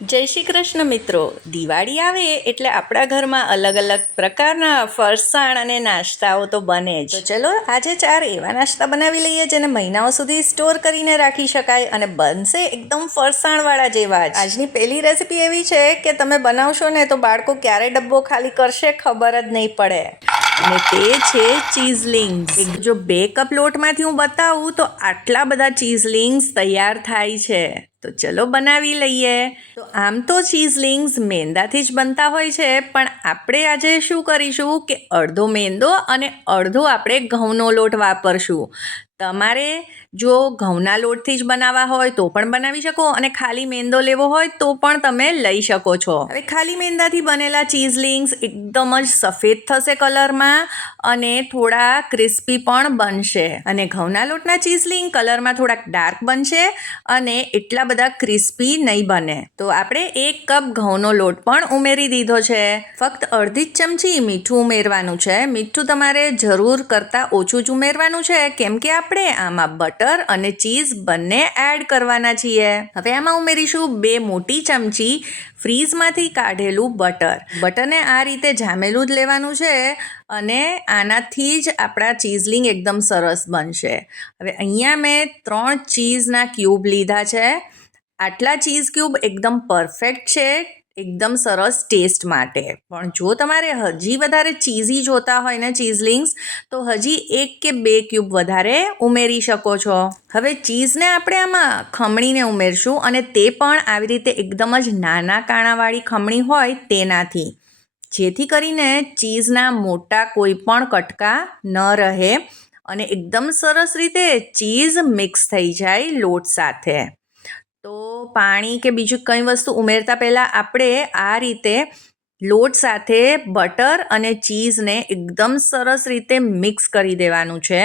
જય શ્રી કૃષ્ણ મિત્રો. દિવાળી આવે એટલે આપણા ઘરમાં અલગ અલગ પ્રકારના ફરસાણ અને નાસ્તાઓ તો બને જ. તો ચલો આજે 4 એવા નાસ્તા બનાવી લઈએ જેને મહિનાઓ સુધી સ્ટોર કરીને રાખી શકાય અને બનશે એકદમ ફરસાણવાળા જેવા જ. આજની પહેલી રેસીપી એવી છે કે તમે બનાવશો ને તો બાળકો ક્યારે ડબ્બો ખાલી કરશે ખબર જ નહીં પડે. અને તે છે ચીઝલિંગ્સ. જો 2 કપ લોટમાંથી હું બતાવું તો આટલા બધા ચીઝલિંગ્સ તૈયાર થાય છે. તો ચલો બનાવી લઈએ. તો આમ તો ચીઝલિંગ્સ મેંદાથી જ બનતા હોય છે, પણ આપણે આજે શું કરીશું કે અડધો મેંદો અને અડધો આપણે ઘઉંનો લોટ વાપરશું. તમારે જો ઘઉંના લોટથી જ બનાવવા હોય તો પણ બનાવી શકો અને ખાલી મેંદો લેવો હોય તો પણ તમે લઈ શકો છો. હવે ખાલી મેંદાથી બનેલા ચીઝલિંગ્સ એકદમ જ સફેદ થશે કલરમાં અને થોડા ક્રિસ્પી પણ બનશે. અને ઘઉંના લોટના ચીઝલિંગ કલરમાં થોડાક ડાર્ક બનશે અને એટલા બધા ક્રિસ્પી નહીં બને. તો આપણે 1 કપ ઘઉંનો લોટ પણ ઉમેરી દીધો છે. ફક્ત અડધી જ ચમચી મીઠું ઉમેરવાનું છે. મીઠું તમારે જરૂર કરતાં ઓછું જ ઉમેરવાનું છે, કેમ કે આપણે આમાં બટર અને ચીઝ બંને એડ કરવાના છીએ. હવે આમાં ઉમેરીશું 2 મોટી ચમચી ફ્રીઝમાંથી કાઢેલું બટર. બટરને આ રીતે જામેલું જ લેવાનું છે અને આનાથી જ આપણા ચીઝલિંગ એકદમ સરસ બનશે. હવે અહીંયા મેં 3 ચીઝના ક્યુબ લીધા છે. આટલા ચીઝ ક્યુબ એકદમ પરફેક્ટ છે, એકદમ સરસ ટેસ્ટ માટે. પણ જો તમારે હજી વધારે ચીઝી જોતા હોય ને ચીઝલિંગ્સ, તો હજી 1 કે 2 ક્યુબ વધારે ઉમેરી શકો છો. હવે ચીઝને આપણે આમાં ખમણીને ઉમેરશું અને તે પણ આવી રીતે એકદમ જ નાના કાણાવાળી ખમણી હોય તેનાથી, જેથી કરીને ચીઝના મોટા કોઈ પણ કટકા ન રહે અને એકદમ સરસ રીતે ચીઝ મિક્સ થઈ જાય લોટ સાથે. તો પાણી કે બીજું કંઈ વસ્તુ ઉમેરતા પહેલાં આપણે આ રીતે લોટ સાથે બટર અને ચીઝને એકદમ સરસ રીતે મિક્સ કરી દેવાનું છે.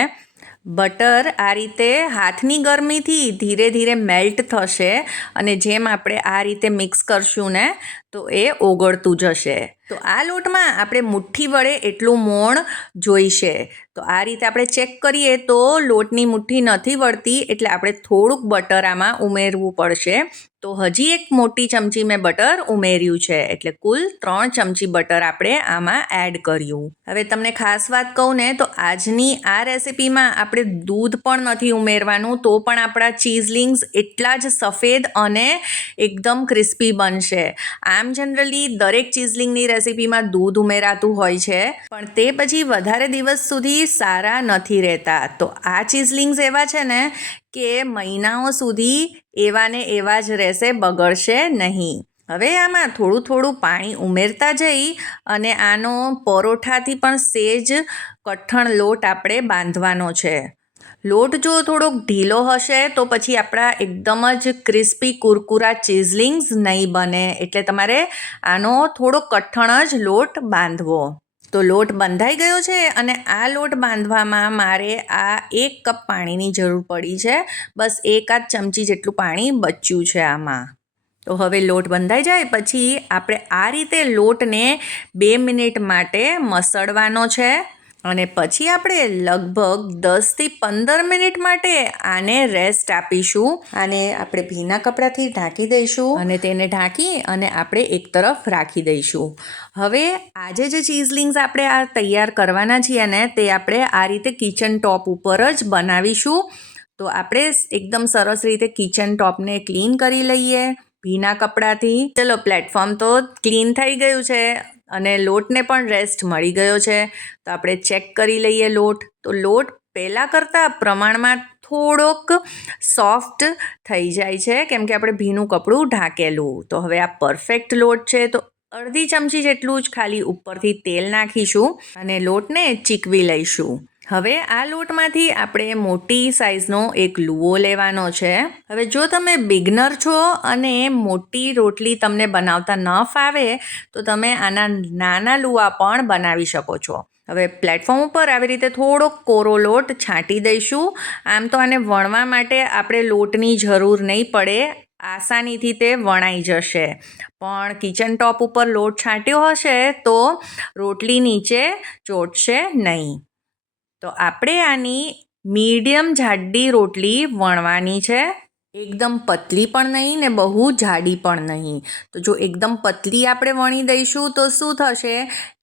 બટર આ રીતે હાથની ગરમીથી ધીરે ધીરે મેલ્ટ થશે અને જેમ આપણે આ રીતે મિક્સ કરશું ને તો એ ઓગળતું જશે. તો આ લોટમાં આપણે મુઠ્ઠી વડે એટલું મોણ જોઈશે. તો આ રીતે આપણે ચેક કરીએ તો લોટની મુઠ્ઠી નથી વળતી, એટલે આપણે થોડુંક બટર આમાં ઉમેરવું પડશે. તો હજી 1 મોટી ચમચી મેં બટર ઉમેર્યું છે, એટલે કુલ 3 ચમચી બટર આપણે આમાં એડ કર્યું. હવે તમને ખાસ વાત કહું ને તો આજની આ રેસીપીમાં આપણે દૂધ પણ નથી ઉમેરવાનું, તો પણ આપણા ચીઝલિંગ્સ એટલા જ સફેદ અને એકદમ ક્રિસ્પી બનશે. આમ જનરલી દરેક ચીઝલિંગની રેસીપીમાં દૂધ ઉમેરાતું હોય છે, પણ તે પછી વધારે દિવસ સુધી સારા નથી રહેતા. તો આ ચીઝલિંગ્સ એવા છે ને કે મહિનાઓ સુધી એવા ને એવા જ રહેશે, બગડશે નહીં. હવે આમાં થોડું થોડું પાણી ઉમેરતા જઈ અને આનો પરોઠાથી પણ સેજ કઠણ લોટ આપણે બાંધવાનો છે. લોટ જો થોડોક ઢીલો હશે તો પછી આપણા એકદમ જ ક્રિસ્પી કુરકુરા ચીઝલિંગ્સ નહીં બને, એટલે તમારે આનો થોડો કઠણ જ લોટ બાંધવો. તો લોટ બંધાઈ ગયો છે અને આ લોટ બાંધવામાં મારે આ 1 કપ પાણીની જરૂર પડી છે. બસ 1 ચમચી જેટલું પાણી બચ્યું છે આમાં. તો હવે લોટ બંધાઈ જાય પછી આપણે આ રીતે લોટને 2 મિનિટ માટે મસળવાનો છે અને પછી આપણે લગભગ 10 થી 15 મિનિટ માટે આને રેસ્ટ આપીશું. આને આપણે ભીના કપડાથી ઢાંકી દઈશું અને તેને ઢાંકી અને આપણે એક તરફ રાખી દઈશું. હવે આજે જે ચીઝલિંગ્સ આપણે આ તૈયાર કરવાના છીએ ને તે આપણે આ રીતે કિચન ટોપ ઉપર જ બનાવીશું. તો આપણે એકદમ સરસ રીતે કિચન ટોપને ક્લીન કરી લઈએ ભીના કપડાથી. ચલો, પ્લેટફોર્મ તો ક્લીન થઈ ગયું છે અને લોટને પણ રેસ્ટ મળી ગયો છે. તો આપણે ચેક કરી લઈએ લોટ. તો લોટ પહેલાં કરતાં પ્રમાણમાં થોડોક સોફ્ટ થઈ જાય છે, કેમ કે આપણે ભીનું કપડું ઢાંકેલું. તો હવે આ પરફેક્ટ લોટ છે. તો અડધી ચમચી જેટલું જ ખાલી ઉપરથી તેલ નાખીશું અને લોટને ચીકવી લઈશું. હવે આ લોટમાંથી આપણે મોટી સાઇઝનો એક લુઓ લેવાનો છે. હવે જો તમે બિગનર છો અને મોટી રોટલી તમને બનાવતા ન ફાવે તો તમે આના નાના લુઆ પણ બનાવી શકો છો. હવે પ્લેટફોર્મ ઉપર આવી રીતે થોડોક કોરો લોટ છાંટી દઈશું. આમ તો આને વણવા માટે આપણે લોટની જરૂર નહીં પડે, આસાનીથી તે વણાઈ જશે. પણ કિચન ટોપ ઉપર લોટ છાંટ્યો હશે તો રોટલી નીચે ચોંટશે નહીં. તો આપણે આની મીડિયમ જાડી રોટલી વણવાની છે. એકદમ પતલી પણ નહીં ને બહુ જાડી પણ નહીં. તો જો એકદમ પતલી આપણે વણી દઈશું તો શું થશે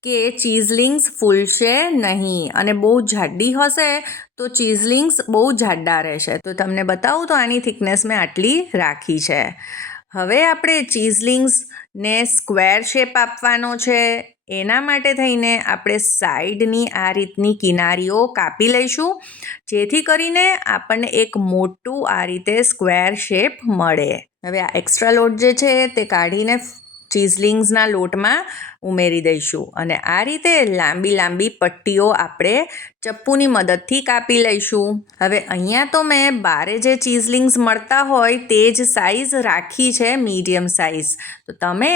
કે ચીઝલિંગ્સ ફૂલશે નહીં, અને બહુ જાડી હશે તો ચીઝલિંગ્સ બહુ જાડા રહેશે. તો તમને બતાવું તો આની થિકનેસ મેં આટલી રાખી છે. હવે આપણે ચીઝલિંગ્સને સ્ક્વેર શેપ આપવાનો છે. એના માટે થઈને આપણે સાઈડની આ રીતની કિનારીઓ કાપી લઈશું, જેથી કરીને આપણને એક મોટું આ રીતે સ્ક્વેર શેપ મળે. હવે આ એક્સ્ટ્રા લોટ જે છે તે કાઢીને ચીઝલિંગ્સના લોટમાં ઉમેરી દઈશું, અને આ રીતે લાંબી લાંબી પટ્ટીઓ આપણે ચપ્પુની મદદથી કાપી લઈશું. હવે અહીંયા તો મેં બારે જે ચીઝલિંગ્સ મળતા હોય તે જ સાઈઝ રાખી છે, મીડિયમ સાઈઝ. તો તમે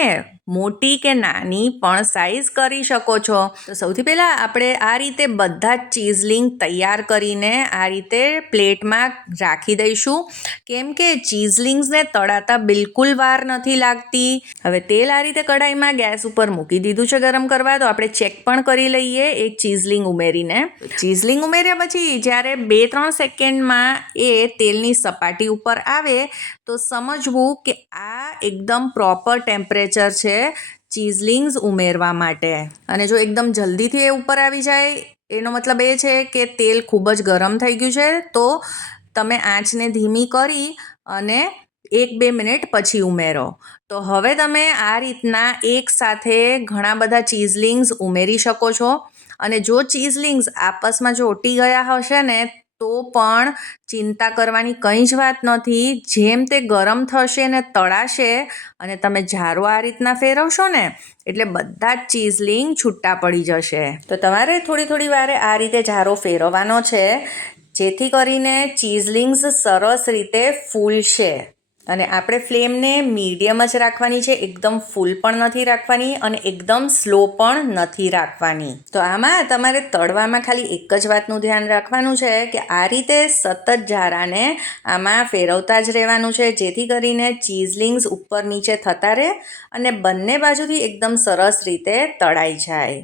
મોટી કે નાની પણ સાઈઝ કરી શકો છો. તો સૌથી પહેલાં આપણે આ રીતે બધા જ ચીઝલિંગ તૈયાર કરીને આ રીતે પ્લેટમાં રાખી દઈશું, કેમ કે ચીઝલિંગ્સને તળાતા બિલકુલ વાર નથી લાગતી. હવે તેલ આ રીતે કઢાઈમાં ગેસ ઉપર મૂકી દીધું છે ગરમ કરવા. તો આપણે ચેક પણ કરી લઈએ એક ચીઝલિંગ ઉમેરીને. ચીઝલિંગ ઉમેર્યા પછી જ્યારે 2-3 સેકન્ડમાં એ તેલની સપાટી ઉપર આવે તો સમજવું કે આ એકદમ પ્રોપર ટેમ્પરેચર છે ચીઝલિંગ્સ ઉમેરવા માટે. અને જો એકદમ જલ્દીથી એ ઉપર આવી જાય એનો મતલબ એ છે કે તેલ ખૂબ જ ગરમ થઈ ગયું છે. તો તમે આંચને ધીમી કરી અને 1-2 મિનિટ પછી ઉમેરો. તો હવે તમે આ રીતના એકસાથે ઘણા બધા ચીઝલિંગ્સ ઉમેરી શકો છો. અને જો ચીઝલિંગ્સ આપસમાં જો ઓટી ગયા હશે ને તો પણ ચિંતા કરવાની કંઈ જ વાત નથી. જેમ તે ગરમ થશે ને તળાશે અને તમે જારો આ રીતના ફેરવશો ને એટલે બધા જ ચીઝલિંગ છૂટા પડી જશે. તો તમારે થોડી વારે આ રીતે જારો ફેરવવાનો છે, જેથી કરીને ચીઝલિંગ્સ સરસ રીતે ફૂલશે. અને આપણે ફ્લેમને મીડિયમ જ રાખવાની છે, એકદમ ફૂલ પણ નથી રાખવાની અને એકદમ સ્લો પણ નથી રાખવાની. તો આમાં તમારે તળવામાં ખાલી એક જ વાતનું ધ્યાન રાખવાનું છે કે આ રીતે સતત જારાને આમાં ફેરવતા જ રહેવાનું છે, જેથી કરીને ચીઝલિંગ્સ ઉપર નીચે થતા રહે અને બંને બાજુથી એકદમ સરસ રીતે તળાઈ જાય.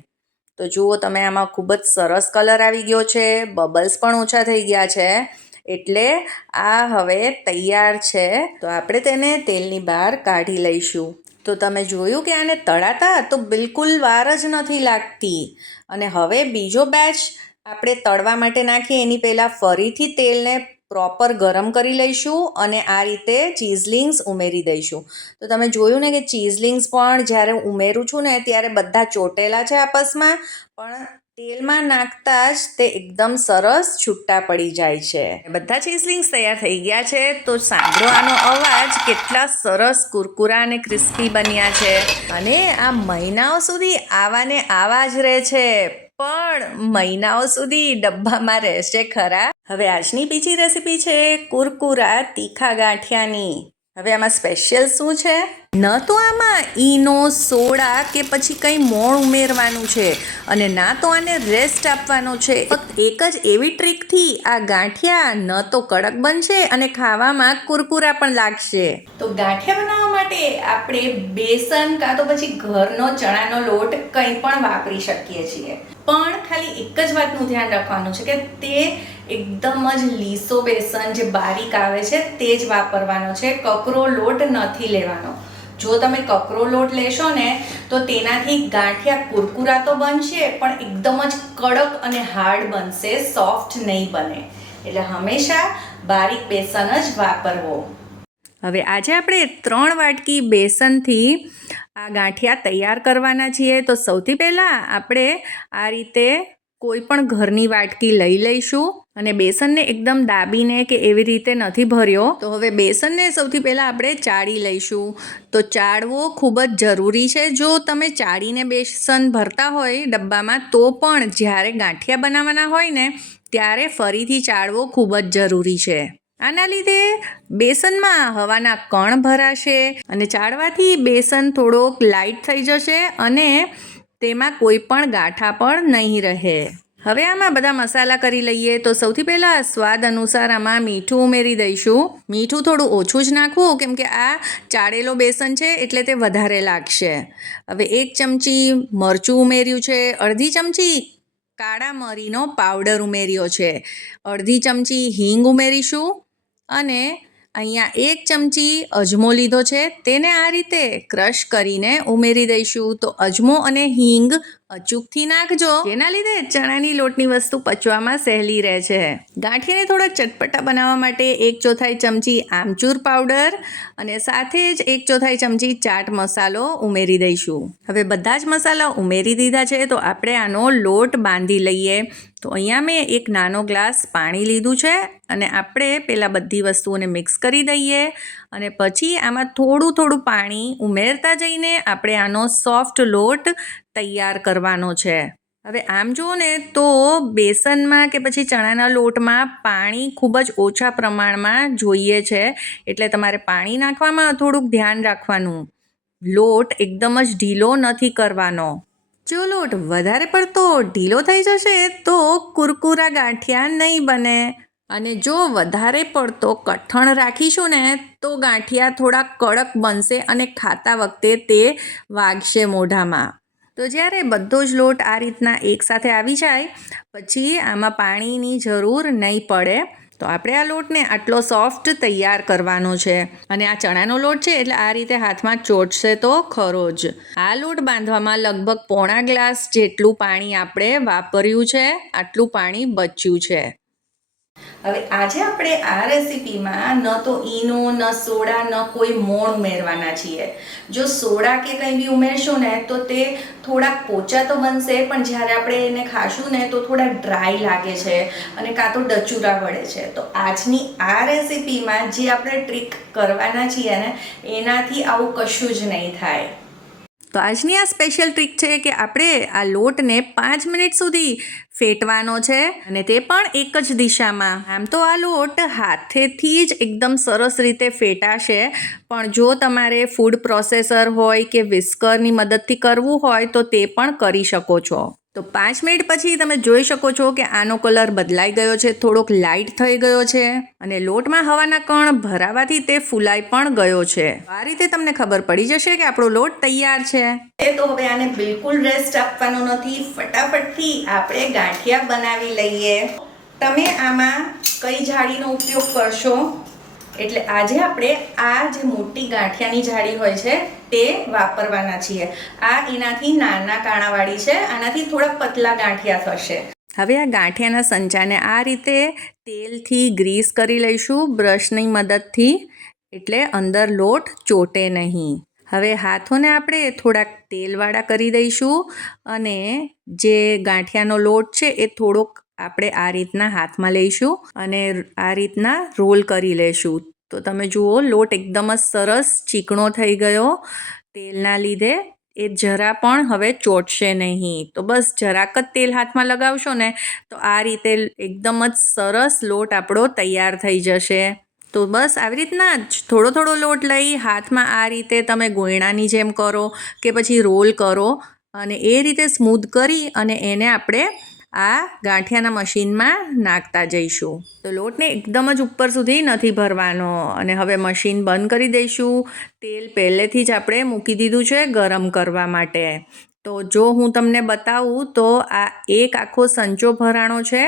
તો જુઓ તમે આમાં ખૂબ જ સરસ કલર આવી ગયો છે, બબલ્સ પણ ઓછા થઈ ગયા છે. એટલે આ હવે તૈયાર છે. તો આપણે તેને તેલની બહાર કાઢી લઈશું. તો તમે જોયું કે આને તળાતા તો બિલકુલ વાર જ નથી લાગતી. અને હવે બીજો બેચ આપણે તળવા માટે નાખીએ એની પહેલાં ફરીથી તેલને પ્રોપર ગરમ કરી લઈશું અને આ રીતે ચીઝલિંગ્સ ઉમેરી દઈશું. તો તમે જોયું ને કે ચીઝલિંગ્સ પણ જ્યારે ઉમેરું છું ને ત્યારે બધા ચોટેલા છે આપસમાં, પણ તેલમાં નાખતા જ તે એકદમ સરસ છૂટા પડી જાય છે. બધા ચીઝલિંગ્સ તૈયાર થઈ ગયા છે. તો સાંભળો આનો અવાજ, કેટલા સરસ કુરકુરા અને ક્રિસ્પી બન્યા છે. અને આ મહિનાઓ સુધી આવા ને આવા જ રહે છે, પણ મહિનાઓ સુધી ડબ્બામાં રહેશે ખરા. હવે આજની બીજી રેસીપી છે કુરકુરા તીખા ગાંઠિયાની. હવે આમાં સ્પેશિયલ શું છે? ન તો આમાં ઈનો, સોડા કે પછી કંઈ મોણ ઉમેરવાનું છે, અને ના તો આને રેસ્ટ આપવાનો છે. ફક્ત એક જ એવી ટ્રીકથી આ ગાંઠિયા ન તો કડક બનશે અને ખાવામાં કુરકુરા પણ લાગશે. તો ગાંઠિયા બનાવવા માટે આપણે બેસન કાં તો પછી ઘરનો ચણાનો લોટ કંઈ પણ વાપરી શકીએ છીએ. પણ ખાલી એક જ વાતનું ધ્યાન રાખવાનું છે કે તે એકદમ જ લીસો બેસન જે બારીક આવે છે તે જ વાપરવાનો છે. કકરો લોટ નથી લેવાનો. જો તમે કકરો લોટ લેશો ને તો તેનાથી ગાંઠિયા કુરકુરા તો બનશે પણ એકદમ જ કડક અને હાર્ડ બનશે, સોફ્ટ નહીં બને. એટલે હંમેશા બારીક બેસન જ વાપરવો. હવે આજે આપણે 3 વાટકી બેસનથી આ ગાંઠિયા તૈયાર કરવાના છીએ. તો સૌથી પહેલાં આપણે આ રીતે કોઈ પણ ઘરની વાટકી લઈ લઈશું અને બેસનને એકદમ દાબીને કે એવી રીતે નથી ભર્યો. તો હવે બેસનને સૌથી પહેલાં આપણે ચાળી લઈશું. તો ચાળવો ખૂબ જ જરૂરી છે. જો તમે ચાળીને બેસન ભરતા હોય ડબ્બામાં તો પણ જ્યારે ગાંઠિયા બનાવવાના હોય ને ત્યારે ફરીથી ચાળવો ખૂબ જ જરૂરી છે. આના લીધે બેસનમાં હવાના કણ ભરાશે અને ચાળવાથી બેસન થોડોક લાઇટ થઈ જશે અને તેમાં કોઈ પણ ગાંઠા પણ નહીં રહે. હવે આમાં બધા મસાલા કરી લઈએ. તો સૌથી પહેલાં સ્વાદ અનુસાર આમાં મીઠું ઉમેરી દઈશું. મીઠું થોડું ઓછું જ નાખવું, કેમ કે આ ચાળેલો બેસન છે એટલે તે વધારે લાગશે. હવે 1 ચમચી મરચું ઉમેર્યું છે, અડધી ચમચી કાળા મરીનો પાવડર ઉમેર્યો છે, અડધી ચમચી હિંગ ઉમેરીશું અને અહીંયા 1 ચમચી અજમો લીધો છે, તેને આ રીતે ક્રશ કરીને ઉમેરી દઈશું. તો અજમો અને હિંગ અચૂકથી નાખજો, જેના લીધે ચણાની લોટની વસ્તુ પચવામાં સહેલી રહે છે. ગાંઠિયાને થોડા ચટપટા બનાવવા માટે 1/4 ચમચી આમચૂર પાવડર અને સાથે જ 1/4 ચમચી ચાટ મસાલો ઉમેરી દઈશું. હવે બધા જ મસાલા ઉમેરી દીધા છે, તો આપણે આનો લોટ બાંધી લઈએ. તો અહીંયા મેં એક નાનો ગ્લાસ પાણી લીધું છે અને આપણે પહેલાં બધી વસ્તુઓને મિક્સ કરી દઈએ અને પછી આમાં થોડું પાણી ઉમેરતા જઈને આપણે આનો સોફ્ટ લોટ તૈયાર કરવાનો છે. હવે આમ જુઓ ને તો બેસનમાં કે પછી ચણાના લોટમાં પાણી ખૂબ જ ઓછા પ્રમાણમાં જોઈએ છે, એટલે તમારે પાણી નાખવામાં થોડુંક ધ્યાન રાખવાનું. લોટ એકદમ જ ઢીલો નથી કરવાનો. જો લોટ વધારે પડતો ઢીલો થઈ જશે તો કુરકુરા ગાંઠિયા નહીં બને, અને જો વધારે પડતો કઠણ રાખીશું ને તો ગાંઠિયા થોડા કડક બનશે અને ખાતા વખતે તે વાગશે મોઢામાં. તો જ્યારે બધો જ લોટ આ રીતના એકસાથે આવી જાય પછી આમાં પાણીની જરૂર નહીં પડે. તો આપણે આ લોટને આટલો સોફ્ટ તૈયાર કરવાનો છે, અને આ ચણાનો લોટ છે એટલે આ રીતે હાથમાં ચોંટશે તો ખરો જ. આ લોટ બાંધવામાં લગભગ 1/4 ગ્લાસ જેટલું પાણી આપણે વાપર્યું છે, આટલું પાણી બચ્યું છે. હવે આજે આપણે આ રેસીપીમાં ન તો ઈનો ન સોડા ન કોઈ મોણ ઉમેરવાના છીએ. જો સોડા કે કંઈ બી ઉમેરશું ને તો તે થોડાક પોચા તો બનશે, પણ જ્યારે આપણે એને ખાશું ને તો થોડા ડ્રાય લાગે છે અને કાં તો ડચુરા વળે છે. તો આજની આ રેસીપીમાં જે આપણે ટ્રીક કરવાના છીએ ને એનાથી આવું કશું જ નહીં થાય. તો આજની આ સ્પેશિયલ ટ્રીક છે કે આપણે આ લોટને 5 મિનિટ સુધી ફેટવાનો છે, અને તે પણ એક જ દિશામાં. આમ તો આ લોટ હાથેથી જ એકદમ સરસ રીતે ફેટાશે, પણ જો તમારે ફૂડ પ્રોસેસર હોય કે વિસ્કરની મદદથી કરવું હોય તો તે પણ કરી શકો છો. તો 5 મિનિટ પછી તમે જોઈ શકો છો કે આનો કલર બદલાઈ ગયો છે, થોડોક લાઇટ થઈ ગયો છે, અને લોટમાં હવાના કણ ભરાવાથી તે ફૂલાઈ પણ ગયો છે. આ રીતે તમને ખબર પડી જશે કે આપણો લોટ તૈયાર છે. તો હવે આને બિલકુલ રેસ્ટ આપવાનો નથી, ફટાફટથી આપણે ગાંઠિયા બનાવી લઈએ. તમે આમાં કઈ જાળીનો ઉપયોગ કરશો? એટલે આજે આપણે આ જે મોટી ગાંઠિયાની જાળી હોય છે તે વાપરવાના છીએ. આ એનાથી નાના કાણાવાળી છે, આનાથી થોડા પતલા ગાંઠિયા થશે. હવે આ ગાંઠિયાના સંચાને આ રીતે તેલથી ગ્રીસ કરી લઈશું બ્રશની મદદથી, એટલે અંદર લોટ ચોટે નહીં. હવે હાથોને આપણે થોડાક તેલવાળા કરી દઈશું, અને જે ગાંઠિયાનો લોટ છે એ થોડોક આપણે આ રીતના હાથમાં લઈશું અને આ રીતના રોલ કરી લઈશું. તો તમે જુઓ લોટ એકદમ જ સરસ ચીકણો થઈ ગયો તેલના લીધે. એ જરા પણ હવે ચોટશે નહીં. તો બસ જરાક જ તેલ હાથમાં લગાવશો ને તો આ રીતે એકદમ જ સરસ લોટ આપણો તૈયાર થઈ જશે. તો બસ આવી રીતના જ થોડો લોટ લઈ હાથમાં આ રીતે તમે ગોયણાની જેમ કરો કે પછી રોલ કરો, અને એ રીતે સ્મૂધ કરી અને એને આપણે આ ગાંઠિયાના મશીનમાં નાખતા જઈશું. તો લોટને એકદમ જ ઉપર સુધી નથી ભરવાનો. અને હવે મશીન બંધ કરી દઈશું. તેલ પહેલેથી જ આપણે મૂકી દીધું છે ગરમ કરવા માટે. તો જો હું તમને બતાવું તો આ એક આખો સંચો ભરાણો છે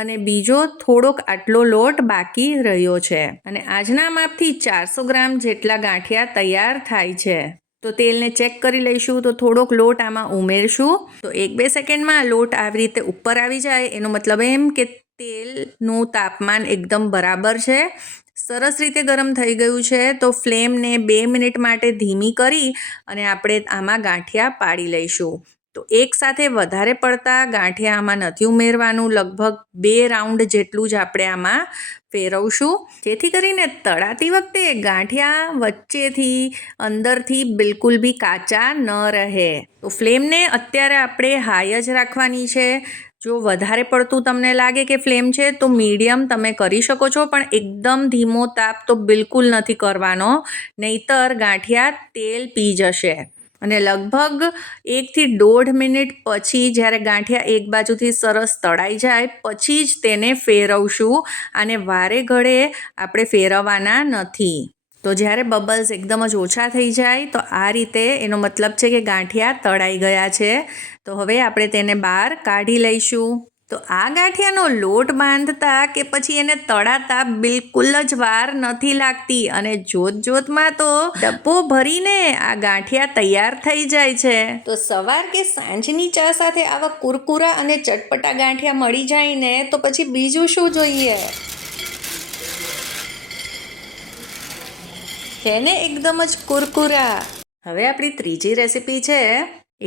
અને બીજો થોડોક આટલો લોટ બાકી રહ્યો છે, અને આજના માપથી 400 ગ્રામ જેટલા ગાંઠિયા તૈયાર થાય છે. તો તેલને ચેક કરી લઈશું. તો થોડોક લોટ આમાં ઉમેરશું. તો 1-2 સેકન્ડમાં લોટ આવી રીતે ઉપર આવી જાય એનો મતલબ એમ કે તેલનું તાપમાન એકદમ બરાબર છે, સરસ રીતે ગરમ થઈ ગયું છે. તો ફ્લેમને 2 મિનિટ માટે ધીમી કરી અને આપણે આમાં ગાંઠિયા પાડી લઈશું. તો એકસાથે વધારે પડતા ગાંઠિયા આમાં નથી ઉમેરવાનું, લગભગ 2 રાઉન્ડ જેટલું જ આપણે આમાં ફેરવશું, જેથી કરીને તળાતી વખતે ગાંઠિયા વચ્ચેથી અંદરથી બિલકુલ બી કાચા ન રહે. તો ફ્લેમને અત્યારે આપણે હાઈ જ રાખવાની છે. જો વધારે પડતું તમને લાગે કે ફ્લેમ છે તો મીડિયમ તમે કરી શકો છો, પણ એકદમ ધીમો તાપ તો બિલકુલ નથી કરવાનો, નહીંતર ગાંઠિયા તેલ પી જશે. અને લગભગ 1 થી 1.5 મિનિટ પછી જ્યારે ગાંઠિયા એક બાજુથી સરસ તળાઈ જાય પછી જ તેને ફેરવશું, અને વારે ઘડે આપણે ફેરવવાના નથી. તો જ્યારે બબલ્સ એકદમ જ ઓછા થઈ જાય તો આ રીતે એનો મતલબ છે કે ગાંઠિયા તળાઈ ગયા છે. તો હવે આપણે તેને બહાર કાઢી લઈશું. તો આ ગાંઠિયાનો લોટ બાંધતા કે પછી એને તળાતા બિલકુલ જ વાર નથી લાગતી અને જોતમાં તો ડબ્બો ભરીને આ ગાંઠિયા તૈયાર થઈ જાય છે. તો સવાર કે સાંજની ચા સાથે આવા કુરકુરા અને ચટપટા ગાંઠિયા મળી જાય ને તો પછી બીજું શું જોઈએ. છે ને એકદમ જ કુરકુરા. હવે આપણી ત્રીજી રેસીપી છે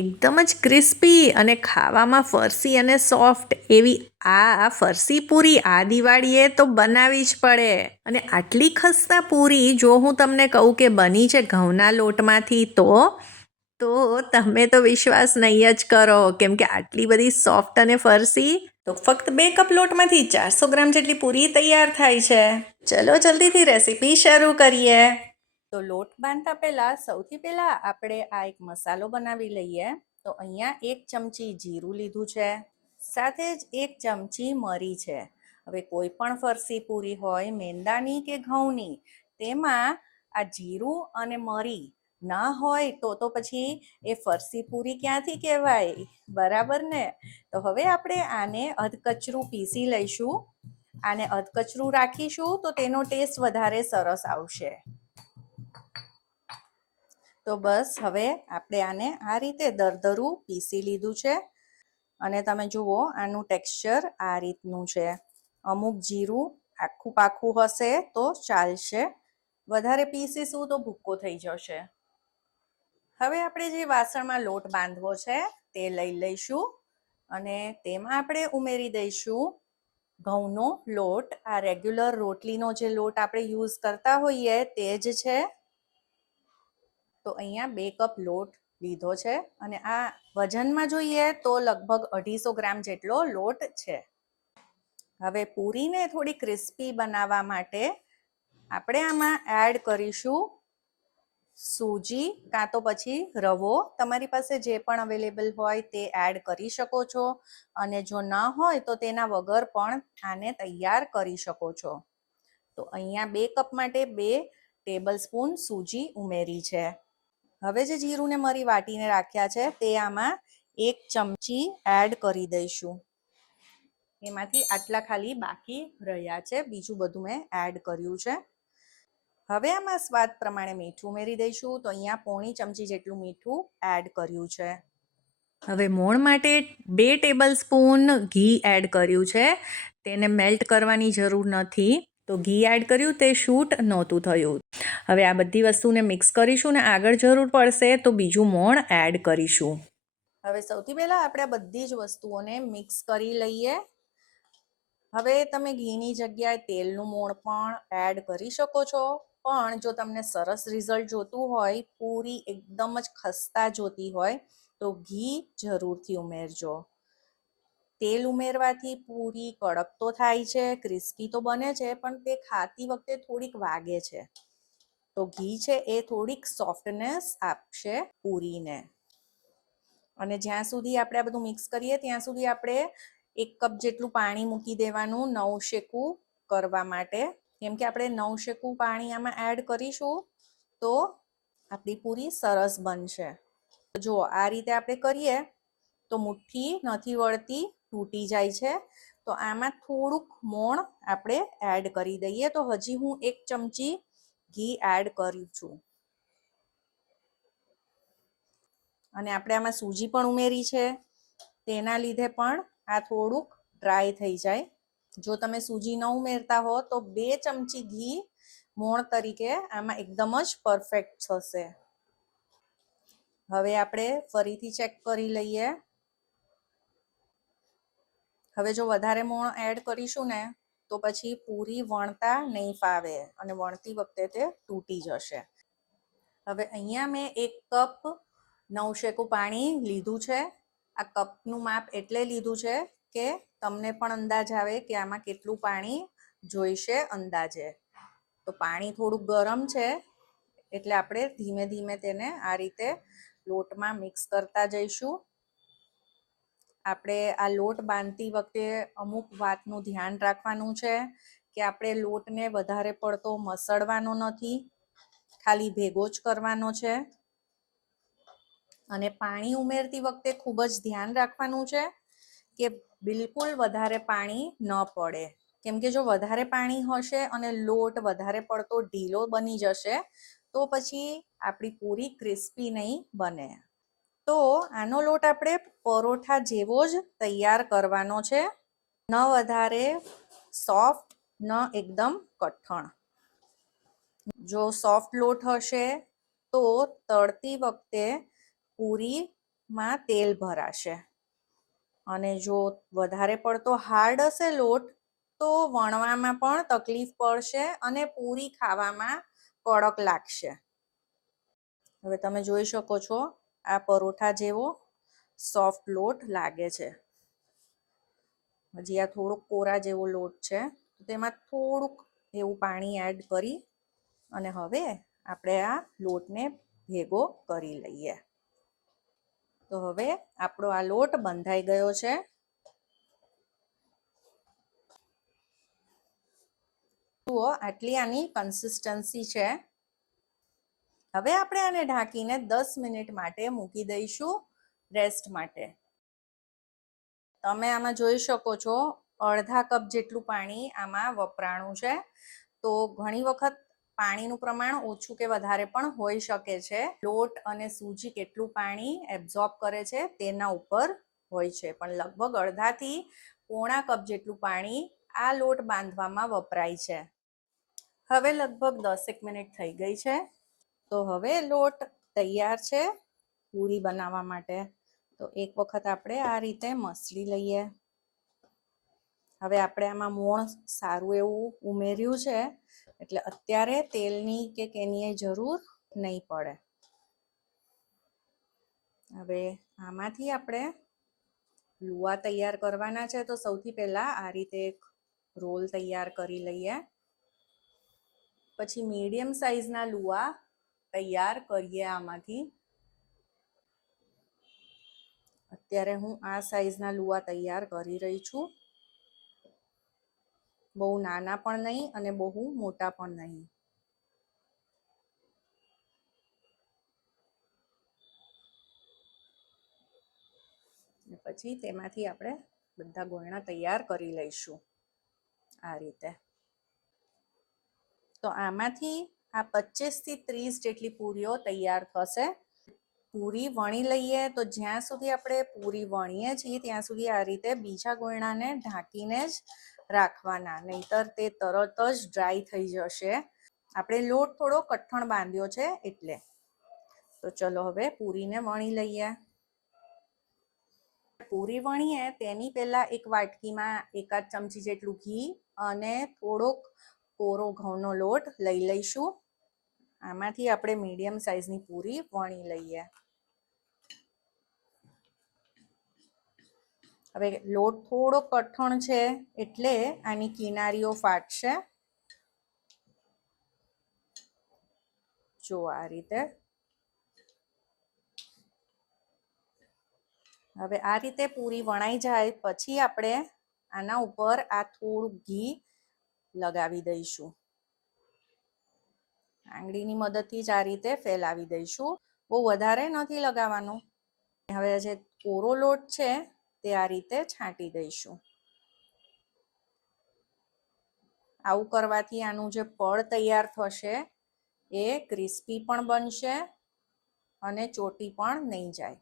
એકદમ જ ક્રિસ્પી અને ખાવામાં ફરસી અને સોફ્ટ એવી આ ફરસી પૂરી આ દિવાળીએ તો બનાવવી જ પડે. અને આટલી ખસ્તા પૂરી જો હું તમને કહું કે બની છે ઘઉંના લોટમાંથી તો તમે તો વિશ્વાસ નહીં જ કરો, કેમ કે આટલી બધી સોફ્ટ અને ફરસી. તો ફક્ત 2 કપ લોટમાંથી 400 ગ્રામ જેટલી પૂરી તૈયાર થાય છે. ચલો જલ્દીથી રેસીપી શરૂ કરીએ. તો લોટ બાંધતા પહેલાં સૌથી પહેલાં આપણે આ એક મસાલો બનાવી લઈએ. તો અહીંયા 1 ચમચી જીરું લીધું છે, સાથે જ 1 ચમચી મરી છે. હવે કોઈ પણ ફરસી પૂરી હોય મેંદાની કે ઘઉંની, તેમાં આ જીરું અને મરી ના હોય તો પછી એ ફરસી પૂરી ક્યાંથી કહેવાય, બરાબર ને. તો હવે આપણે આને અધકચરું પીસી લઈશું. આને અધકચરું રાખીશું તો તેનો ટેસ્ટ વધારે સરસ આવશે. તો બસ હવે આપણે આને આ રીતે દરદરું પીસી લીધું છે અને તમે જુઓ આનું ટેક્સચર આ રીતનું છે. અમુક જીરું આખું પાખું હશે તો ચાલશે, વધારે પીસીશું તો ભૂક્કો થઈ જશે. હવે આપણે જે વાસણમાં લોટ બાંધવો છે તે લઈ લઈશું અને તેમાં આપણે ઉમેરી દઈશું ઘઉંનો લોટ. આ રેગ્યુલર રોટલીનો જે લોટ આપણે યુઝ કરતા હોઈએ તે જ છે. તો અહીંયા 2 કપ લોટ લીધો છે અને આ વજનમાં જોઈએ તો લગભગ 250 ગ્રામ જેટલો લોટ છે. હવે પૂરીને થોડી ક્રિસ્પી બનાવવા માટે આપણે આમાં એડ કરીશું સૂજી કાં તો પછી રવો. તમારી પાસે જે પણ અવેલેબલ હોય તે એડ કરી શકો છો અને જો ન હોય તો તેના વગર પણ આને તૈયાર કરી શકો છો. તો અહીંયા 2 કપ માટે 2 ટેબલ સ્પૂન સૂજી ઉમેરી છે. હવે જે જીરું ને મરી વાટીને રાખ્યા છે તે આમાં 1 ચમચી એડ કરી દઈશું. એમાંથી આટલા ખાલી બાકી રહ્યા છે, બીજું બધું મેં એડ કર્યું છે. હવે આમાં સ્વાદ પ્રમાણે મીઠું ઉમેરી દઈશું. તો અહીંયા પોણી ચમચી જેટલું મીઠું એડ કર્યું છે. હવે મોણ માટે 2 ટેબલ સ્પૂન ઘી એડ કર્યું છે. તેને મેલ્ટ કરવાની જરૂર નથી. તો ઘી એડ કર્યું તે શૂટ નહોતું થયું. હવે આ બધી વસ્તુને મિક્સ કરીશું ને આગળ જરૂર પડશે તો બીજું મોણ એડ કરીશું. હવે સૌથી પહેલાં આપણે આ બધી જ વસ્તુઓને મિક્સ કરી લઈએ. હવે તમે ઘીની જગ્યાએ તેલનું મોણ પણ એડ કરી શકો છો, પણ જો તમને સરસ રિઝલ્ટ જોતું હોય, પૂરી એકદમ જ ખસ્તા જોતી હોય તો ઘી જરૂરથી ઉમેરજો. તેલ ઉમેરવાથી પૂરી કડક તો થાય છે, ક્રિસ્પી તો બને છે, પણ તે ખાતી વખતે થોડીક વાગે છે. તો ઘી છે એ થોડીક સોફ્ટનેસ આપશે પૂરીને. અને જ્યાં સુધી આપણે આ બધું મિક્સ કરીએ ત્યાં સુધી આપણે 1 કપ જેટલું પાણી મૂકી દેવાનું નવશેકું કરવા માટે. કેમ કે આપણે નવશેકું પાણી આમાં એડ કરીશું તો આપણી પૂરી સરસ બનશે. જો આ રીતે આપણે કરીએ તો મુઠ્ઠી નથી વળતી, તૂટી જાય છે. તો આમાં થોડુંક મોણ આપણે એડ કરી દઈએ. તો હજી હું 1 ચમચી ઘી એડ કરું છું અને આપણે આમાં સૂજી પણ ઉમેરી છે, તેના લીધે પણ આ થોડુંક ડ્રાય થઈ જાય. જો તમે સૂજી ન ઉમેરતા હો તો 2 ચમચી ઘી મોણ તરીકે આમાં એકદમ જ પરફેક્ટ થશે. હવે આપણે ફરીથી ચેક કરી લઈએ. હવે જો વધારે મોણ એડ કરીશું ને તો પછી પૂરી વણતા નહીં ફાવે અને વણતી વખતે તે તૂટી જશે. હવે અહીંયા મેં 1 કપ નવશેકું પાણી લીધું છે. આ કપનું માપ એટલે લીધું છે કે તમને પણ અંદાજ આવે કે આમાં કેટલું પાણી જોઈશે અંદાજે. તો પાણી થોડુંક ગરમ છે એટલે આપણે ધીમે ધીમે તેને આ રીતે લોટમાં મિક્સ કરતા જઈશું. આપણે આ લોટ બાંધતી વખતે અમુક વાતનું ધ્યાન રાખવાનું છે કે આપણે લોટને વધારે પડતો મસળવાનો નથી, ખાલી ભેગો જ કરવાનો છે. અને પાણી ઉમેરતી વખતે ખૂબ જ ધ્યાન રાખવાનું છે કે બિલકુલ વધારે પાણી ન પડે, કેમ કે જો વધારે પાણી હશે અને લોટ વધારે પડતો ઢીલો બની જશે તો પછી આપણી પૂરી ક્રિસ્પી નહીં બને. તો આનો લોટ આપણે પરોઠા જેવો જ તૈયાર કરવાનો છે, ન વધારે સોફ્ટ ન એકદમ કઠણ. જો સોફ્ટ લોટ હશે તો તળતી વખતે પૂરીમાં તેલ ભરાશે, અને જો વધારે પડતો હાર્ડ હશે લોટ તો વણવામાં પણ તકલીફ પડશે અને પૂરી ખાવામાં કડક લાગશે. હવે તમે જોઈ શકો છો આ પરોઠા જેવો સોફ્ટ લોટ લાગે છે. હજી આ થોડોક કોરા જેવો લોટ છે, તેમાં થોડુંક એવું પાણી એડ કરી અને હવે આપણે આ લોટને ભેગો કરી લઈએ. તો હવે આપણો આ લોટ બંધાઈ ગયો છે. જુઓ આટલી આની કન્સિસ્ટન્સી છે. હવે આપણે આને ઢાંકીને 10 મિનિટ માટે મૂકી દઈશું રેસ્ટ માટે. તમે આમાં જોઈ શકો છો અડધા કપ જેટલું પાણી આમાં વપરાણું છે. તો ઘણી વખત પાણીનું પ્રમાણ ઓછું કે વધારે પણ હોઈ શકે છે. લોટ અને સૂજી કેટલું પાણી એબ્ઝોર્બ કરે છે તેના ઉપર હોય છે, પણ લગભગ અડધાથી પોણા કપ જેટલું પાણી આ લોટ બાંધવામાં વપરાય છે. હવે લગભગ 10 મિનિટ થઈ ગઈ છે. તો હવે લોટ તૈયાર છે પૂરી બનાવવા માટે. તો એક વખત આપણે આ રીતે મસળી લઈએ. હવે આપણે આમાં મોણ સારું એવું ઉમેર્યું છે, એટલે અત્યારે તેલની કે કેની જરૂર નહીં પડે. હવે આમાંથી આપણે લુઆ તૈયાર કરવાના છે. તો સૌથી પહેલા આ રીતે એક રોલ તૈયાર કરી લઈએ. પછી મીડિયમ સાઈઝના લુઆ તૈયાર કરીએ આમાંથી. અત્યારે હું આ સાઈઝના લુઆ તૈયાર કરી રહી છું. બહુ નાના પણ નહીં અને બહુ મોટા પણ નહીં. પછી તેમાંથી આપણે બધા ગોળણા તૈયાર કરી લઈશું આ રીતે. તો આમાંથી આ 25 થી 30 જેટલી પૂરીઓ તૈયાર થશે. પૂરી વણી લઈએ તો જ્યાં સુધી આપણે પૂરી વણીએ છીએ ત્યાં સુધી આ રીતે બીજા ગોળણાને ઢાંકીને જ રાખવાના, નહીતર તે તરત જ ડ્રાય થઈ જશે. આપણે લોટ થોડો કઠણ બાંધ્યો છે એટલે. તો ચલો હવે પૂરીને વણી લઈએ. પૂરી વણીએ તેની પહેલા એક વાટકીમાં 1 ચમચી જેટલું ઘી અને થોડોક કોરો ઘઉંનો લોટ લઈ લઈશું. આમાંથી આપણે મીડિયમ સાઈઝની પૂરી વણી લઈએ. હવે લોટ થોડો કઠણ છે એટલે આની કિનારીઓ ફાટશે. જો આ રીતે. હવે આ રીતે પૂરી વણાઈ જાય પછી આપણે આના ઉપર આ થોડું ઘી લગાવી દઈશું. આંગળીની મદદથી જ આ રીતે ફેલાવી દઈશું. બહુ વધારે નથી લગાવવાનું. હવે જે કોરો લોટ છે તે આ રીતે છાંટી દઈશું. આવું કરવાથી આનું જે પડ તૈયાર થશે એ ક્રિસ્પી પણ બનશે અને ચોટી પણ નહીં જાય.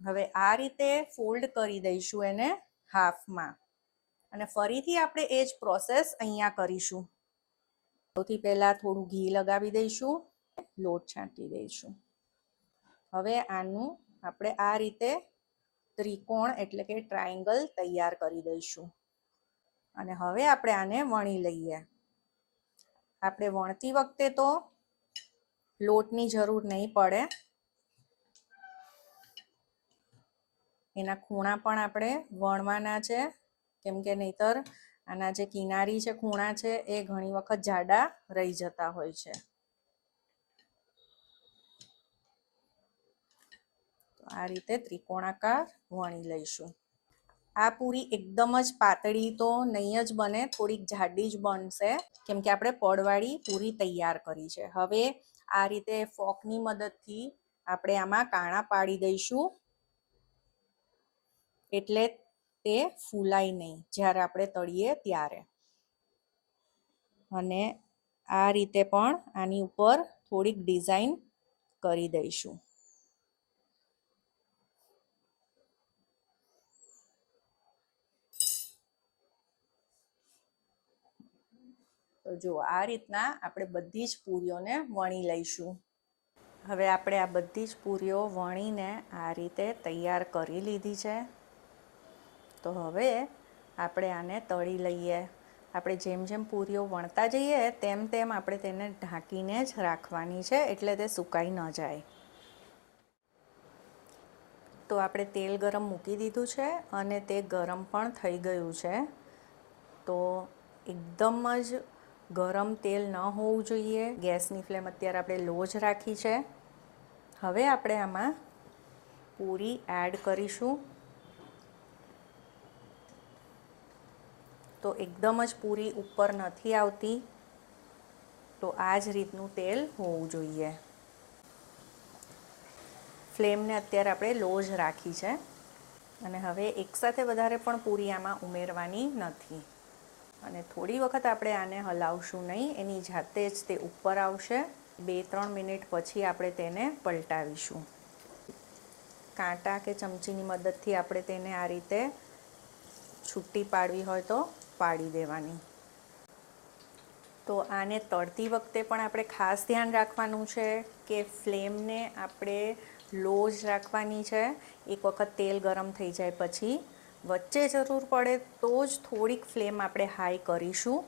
હવે આ રીતે ફોલ્ડ કરી દઈશું એને હાફમાં, અને ફરીથી આપણે એ જ પ્રોસેસ અહીંયા કરીશું. સૌથી પહેલાં થોડું ઘી લગાવી દઈશું, લોટ છાંટી દઈશું. હવે આનું આપણે આ રીતે ત્રિકોણ એટલે કે ટ્રાયેંગલ તૈયાર કરી દઈશું. અને હવે આપણે આને વણી લઈએ. આપણે વણતી વખતે તો લોટની જરૂર નહીં પડે. એના ખૂણા પણ આપણે વણવાના છે, કેમ કે નહીતર આના જે કિનારી છે, ખૂણા છે, એ ઘણી વખત જાડા રહી જતા હોય છે. તો આ રીતે ત્રિકોણાકાર વણી લઈશું. આ પૂરી એકદમ જ પાતળી તો નહીં જ બને, થોડીક જાડી જ બનશે, કેમ કે આપણે પડવાળી પૂરી તૈયાર કરી છે. હવે આ રીતે ફોકની મદદથી આપણે આમાં કાણા પાડી દઈશું, એટલે તે ફૂલાય નહીં જ્યારે આપણે તળીએ ત્યારે. અને આ રીતે પણ આની ઉપર થોડીક ડિઝાઇન કરી દઈશું. તો જો આ રીતના આપણે બધી જ પૂરીઓને વણી લઈશું. હવે આપણે આ બધી જ પૂરીઓ વણીને આ રીતે તૈયાર કરી લીધી છે. તો હવે આપણે આને તળી લઈએ. આપણે જેમ જેમ પૂરીઓ વણતા જઈએ તેમ તેમ આપણે તેને ઢાંકીને જ રાખવાની છે, એટલે તે સુકાઈ ન જાય. તો આપણે તેલ ગરમ મૂકી દીધું છે અને તે ગરમ પણ થઈ ગયું છે. તો એકદમ જ ગરમ તેલ ન હોવું જોઈએ. ગેસની ફ્લેમ અત્યારે આપણે લો જ રાખી છે. હવે આપણે આમાં પૂરી એડ કરીશું. તો એકદમ જ પૂરી ઉપર નથી આવતી, તો આ જ રીતનું તેલ હોવું જોઈએ. ફ્લેમને અત્યારે આપણે લો જ રાખી છે. અને હવે એકસાથે વધારે પણ પૂરી આમાં ઉમેરવાની નથી. અને થોડી વખત આપણે આને હલાવશું નહીં, એની જાતે જ તે ઉપર આવશે. 2-3 મિનિટ પછી આપણે તેને પલટાવીશું. કાંટા કે ચમચીની મદદથી આપણે તેને આ રીતે છૂટી પાડવી હોય તો પાડી દેવાની. તો આને તળતી વખતે પણ આપણે ખાસ ધ્યાન રાખવાનું છે કે ફ્લેમને આપણે લો જ રાખવાની છે. એક વખત તેલ ગરમ થઈ જાય પછી વચ્ચે જરૂર પડે તો જ થોડીક ફ્લેમ આપણે હાઈ કરીશું.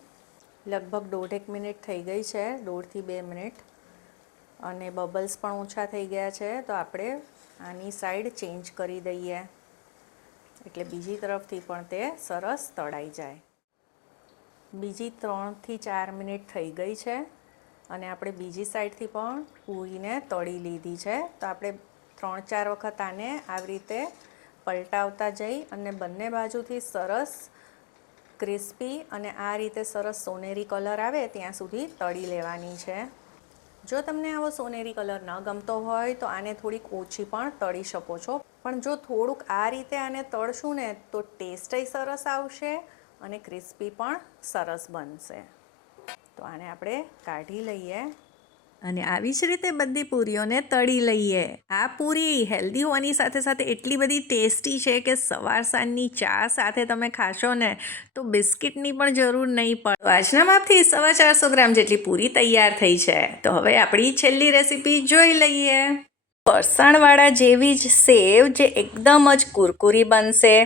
લગભગ 1.5 મિનિટ થઈ ગઈ છે, 1.5 થી 2 મિનિટ, અને બબલ્સ પણ ઓછા થઈ ગયા છે. તો આપણે આની સાઈડ ચેન્જ કરી દઈએ, એટલે બીજી તરફથી પણ તે સરસ તળાઈ જાય. બીજી 3 થી 4 મિનિટ થઈ ગઈ છે અને આપણે બીજી સાઈડથી પણ પૂરીને તળી લીધી છે. તો આપણે 3-4 વખત આને આવી રીતે પલટાવતા જઈ અને બંને બાજુથી સરસ ક્રિસ્પી અને આ રીતે સરસ સોનેરી કલર આવે ત્યાં સુધી તળી લેવાની છે. જો તમને આવો સોનેરી કલર ન ગમતો હોય તો આને થોડીક ઓછી પણ તળી શકો છો. પણ જો થોડુંક આ રીતે આને તળશું ને તો ટેસ્ટય સરસ આવશે અને ક્રિસ્પી પણ સરસ બનશે. તો આને આપણે કાઢી લઈએ અને આવી જ રીતે બધી પૂરીઓને તળી લઈએ. આ પૂરી હેલ્ધી હોવાની સાથે સાથે એટલી બધી ટેસ્ટી છે કે સવાર સાંજની ચા સાથે તમે ખાશો ને તો બિસ્કિટની પણ જરૂર નહીં પડે. આજના માપથી 450 ગ્રામ જેટલી પૂરી તૈયાર થઈ છે. તો હવે આપણી છેલ્લી રેસીપી જોઈ લઈએ. ફરસાણવાળા જેવી જ સેવ જે એકદમ જ કુરકુરી બનશે,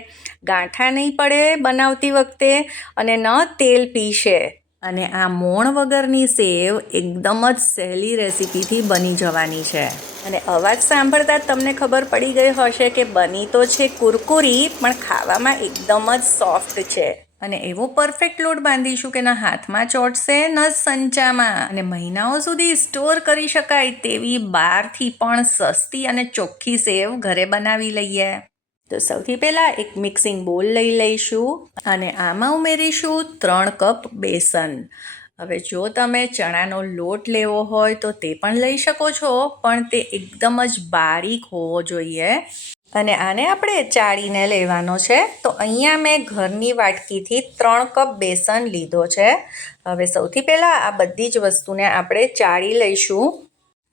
ગાંઠા નહીં પડે બનાવતી વખતે અને ન તેલ પીશે. અને આ મોણ વગરની સેવ એકદમ જ સહેલી રેસીપીથી બની જવાની છે. અને અવાજ સાંભળતા જ તમને ખબર પડી ગઈ હશે કે બની તો છે કુરકુરી પણ ખાવામાં એકદમ જ સોફ્ટ છે. અને એવો પરફેક્ટ લોટ બાંધીશું કે ના હાથમાં ચોટશે ન સંચામાં. અને મહિનાઓ સુધી સ્ટોર કરી શકાય તેવી બહારથી પણ સસ્તી અને ચોખ્ખી સેવ ઘરે બનાવી લઈએ. તો સૌથી પહેલાં એક મિક્સિંગ બોલ લઈ લઈશું અને આમાં ઉમેરીશું 3 કપ બેસન. હવે જો તમે ચણાનો લોટ લેવો હોય તો તે પણ લઈ શકો છો, પણ તે એકદમ જ બારીક હોવો જોઈએ. અને આને આપણે ચાળીને લેવાનો છે. તો અહીંયા મેં ઘરની વાટકીથી 3 કપ બેસન લીધો છે. હવે સૌથી પહેલાં આ બધી જ વસ્તુને આપણે ચાળી લઈશું.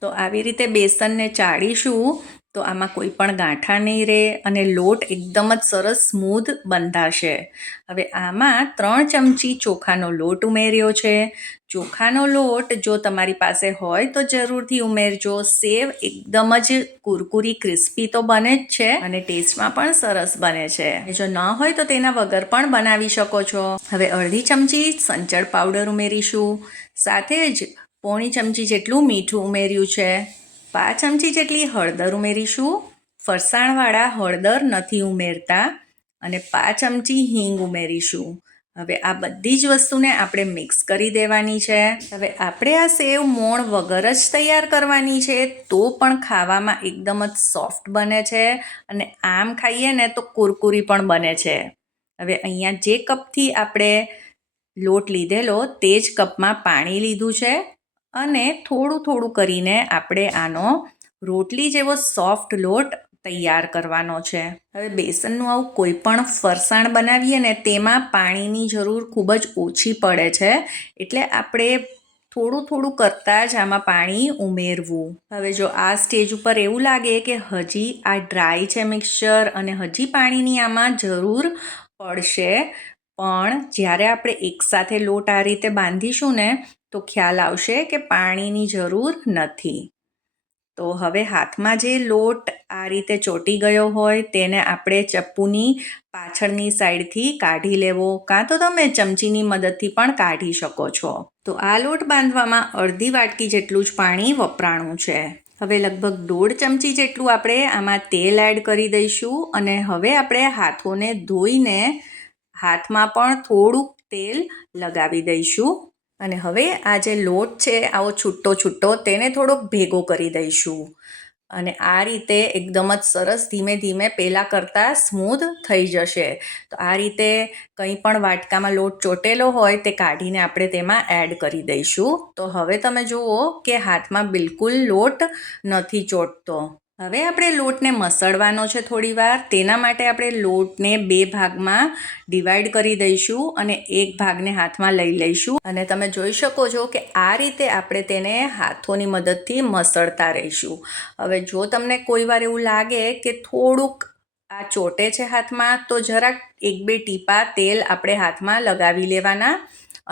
તો આવી રીતે બેસનને ચાળીશું તો આમાં કોઈ પણ ગાંઠા નહીં રહે અને લોટ એકદમ જ સરસ સ્મૂધ બંધાશે. હવે આમાં 3 ચમચી ચોખાનો લોટ ઉમેર્યો છે. ચોખાનો લોટ જો તમારી પાસે હોય તો જરૂરથી ઉમેરજો. સેવ એકદમ જ કુરકુરી ક્રિસ્પી તો બને જ છે અને ટેસ્ટમાં પણ સરસ બને છે. જો ન હોય તો તેના વગર પણ બનાવી શકો છો. હવે અડધી ચમચી સંચળ પાવડર ઉમેરીશું. સાથે જ 1/4 ચમચી જેટલું મીઠું ઉમેર્યું છે. 5 ચમચી જેટલી હળદર ઉમેરીશું. ફરસાણવાળા હળદર નથી ઉમેરતા. અને 5 ચમચી હિંગ ઉમેરીશું. હવે આ બધી જ વસ્તુને આપણે મિક્સ કરી દેવાની છે. હવે આપણે આ સેવ મોણ વગર જ તૈયાર કરવાની છે, તો પણ ખાવામાં એકદમ જ સોફ્ટ બને છે અને આમ ખાઈએ ને તો કુરકુરી પણ બને છે. હવે અહીંયા જે કપથી આપણે લોટ લીધેલો તે જ કપમાં પાણી લીધું છે અને થોડું થોડું કરીને આપણે આનો રોટલી જેવો સોફ્ટ લોટ તૈયાર કરવાનો છે. હવે બેસનનું આવું કોઈ પણ ફરસાણ બનાવીએ ને તેમાં પાણીની જરૂર ખૂબ જ ઓછી પડે છે, એટલે આપણે થોડું થોડું કરતાં જ આમાં પાણી ઉમેરવું. હવે જો આ સ્ટેજ ઉપર એવું લાગે કે હજી આ ડ્રાય છે મિક્સચર અને હજી પાણીની આમાં જરૂર પડશે, પણ જ્યારે આપણે એકસાથે લોટ આ રીતે બાંધીશું ને તો ખ્યાલ આવશે કે પાણીની જરૂર નથી. તો હવે હાથમાં જે લોટ આ રીતે ચોંટી ગયો હોય તેને આપણે ચપ્પુની પાછળની સાઈડથી કાઢી લેવો, કાં તો તમે ચમચીની મદદથી પણ કાઢી શકો છો. તો આ લોટ બાંધવામાં અડધી વાટકી જેટલું જ પાણી વપરાણું છે. હવે લગભગ 1.5 ચમચી જેટલું આપણે આમાં તેલ એડ કરી દઈશું અને હવે આપણે હાથોને ધોઈને હાથમાં પણ થોડુંક તેલ લગાવી દઈશું. અને હવે આ જે લોટ છે આવો છૂટો છૂટો તેને થોડોક ભેગો કરી દઈશું અને આ રીતે એકદમ જ સરસ ધીમે ધીમે પહેલાં કરતાં સ્મૂધ થઈ જશે. તો આ રીતે કંઈ પણ વાટકામાં લોટ ચોટેલો હોય તે કાઢીને આપણે તેમાં એડ કરી દઈશું. તો હવે તમે જુઓ કે હાથમાં બિલકુલ લોટ નથી ચોંટતો. હવે આપણે લોટને મસળવાનો છે થોડી વાર. તેના માટે આપણે લોટને 2 ભાગમાં ડિવાઈડ કરી દઈશું અને એક ભાગને હાથમાં લઈ લઈશું અને તમે જોઈ શકો છો કે આ રીતે આપણે તેને હાથોની મદદથી મસળતા રહીશું. હવે જો તમને કોઈ વાર એવું લાગે કે થોડુંક આ ચોટે છે હાથમાં, તો જરાક 1-2 ટીપા તેલ આપણે હાથમાં લગાવી લેવાના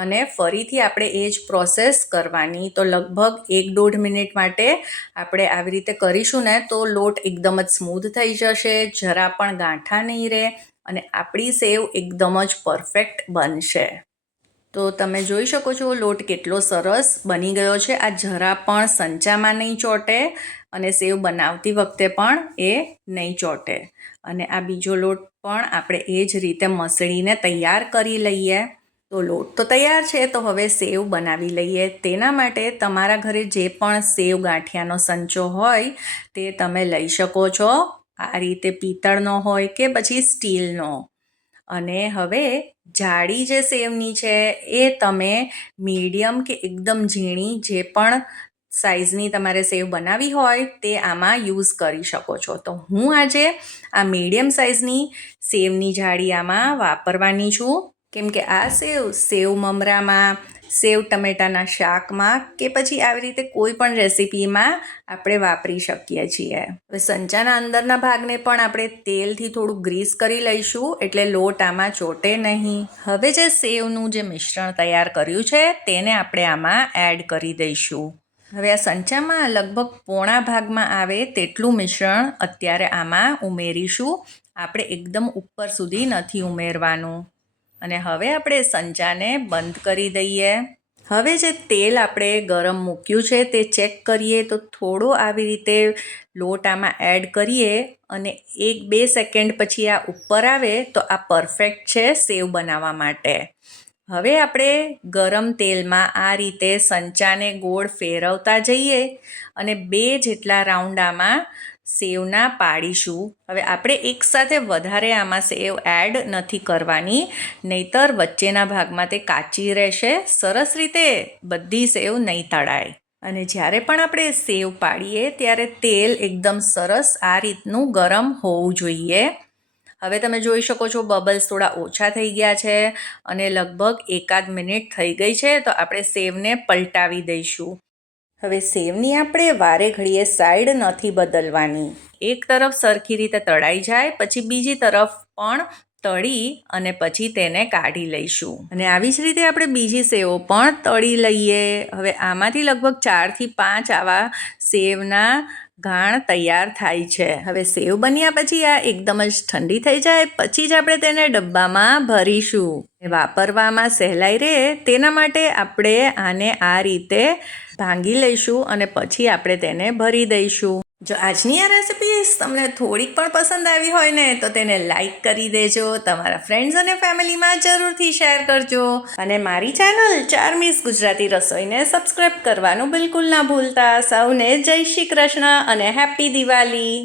અને ફરીથી આપણે એ જ પ્રોસેસ કરવાની. તો લગભગ 1-1.5 મિનિટ માટે આપણે આવી રીતે કરીશું ને તો લોટ એકદમ જ સ્મૂધ થઈ જશે, જરા પણ ગાંઠા નહીં રહે અને આપણી સેવ એકદમ જ પરફેક્ટ બનશે. તો તમે જોઈ શકો છો લોટ કેટલો સરસ બની ગયો છે. આ જરા પણ સંચામાં નહીં ચોંટે અને સેવ બનાવતી વખતે પણ એ નહીં ચોંટે. અને આ બીજો લોટ પણ આપણે એ જ રીતે મસળીને તૈયાર કરી લઈએ. તો લોટ તો તૈયાર છે, તો હવે સેવ બનાવી લઈએ. તેના માટે તમારા ઘરે જે પણ સેવ ગાંઠિયાનો સંચો હોય તે તમે લઈ શકો છો. આ રીતે પિત્તળનો હોય કે પછી સ્ટીલનો. અને હવે જાડી જે સેવની છે એ તમે મીડિયમ કે એકદમ ઝીણી જે પણ સાઇઝની તમારે સેવ બનાવી હોય તે આમાં યુઝ કરી શકો છો. તો હું આજે આ મીડિયમ સાઇઝની સેવની જાડી આમાં વાપરવાની છું, કેમ કે આ સેવ મમરામાં, સેવ ટમેટાના શાકમાં કે પછી આવી રીતે કોઈ પણ રેસીપીમાં આપણે વાપરી શકીએ છીએ. હવે સંચાના અંદરના ભાગને પણ આપણે તેલથી થોડું ગ્રીસ કરી લઈશું એટલે લોટ આમાં ચોટે નહીં. હવે જે સેવનું જે મિશ્રણ તૈયાર કર્યું છે તેને આપણે આમાં એડ કરી દઈશું. હવે આ સંચામાં લગભગ પોણા ભાગમાં આવે તેટલું મિશ્રણ અત્યારે આમાં ઉમેરીશું. આપણે એકદમ ઉપર સુધી નથી ઉમેરવાનું. અને હવે આપણે સંચાને બંધ કરી દઈએ. હવે જે તેલ આપણે ગરમ મૂક્યું છે તે ચેક કરીએ તો થોડો આવી રીતે લોટ આમાં એડ કરીએ અને 1-2 સેકન્ડ પછી આ ઉપર આવે તો આ પરફેક્ટ છે સેવ બનાવવા માટે. હવે આપણે ગરમ તેલમાં આ રીતે સંચાને ગોળ ફેરવતા જઈએ અને 2 જેટલા રાઉન્ડ આમાં સેવના પાડીશું. હવે આપણે એકસાથે વધારે આમાં સેવ એડ નથી કરવાની, નહીંતર વચ્ચેના ભાગમાં તે કાચી રહેશે, સરસ રીતે બધી સેવ નહીં તળાય. અને જ્યારે પણ આપણે સેવ પાડીએ ત્યારે તેલ એકદમ સરસ આ રીતનું ગરમ હોવું જોઈએ. હવે તમે જોઈ શકો છો બબલ્સ થોડા ઓછા થઈ ગયા છે અને લગભગ 1-8 મિનિટ થઈ ગઈ છે. તો આપણે સેવને પલટાવી દઈશું. હવે સેવની આપણે વારે ઘડીએ સાઈડ નથી બદલવાની. એક તરફ સરખી રીતે તળાઈ જાય પછી બીજી તરફ પણ તળી અને પછી તેને કાઢી લઈશું. અને આવી જ રીતે આપણે બીજી સેવો પણ તળી લઈએ. હવે આમાંથી લગભગ 4-5 આવા સેવના ઘાણ તૈયાર થાય છે. હવે સેવ બન્યા પછી આ એકદમ જ ઠંડી થઈ જાય પછી જ આપણે તેને ડબ્બામાં ભરીશું. વાપરવામાં સહેલાઈ રહે તેના માટે આપણે આને આ રીતે ભાંગી લઈશું અને પછી આપણે તેને ભરી દઈશું. જો આજની આ રેસિપી તમને થોડીક પણ પસંદ આવી હોય ને તો તેને લાઈક કરી દેજો, તમારા ફ્રેન્ડ્સ અને ફેમિલીમાં જરૂરથી શેર કરજો અને મારી ચેનલ ચાર્મીસ ગુજરાતી રસોઈને સબસ્ક્રાઈબ કરવાનું બિલકુલ ના ભૂલતા. સૌને જય શ્રી કૃષ્ણ અને હેપી દિવાળી.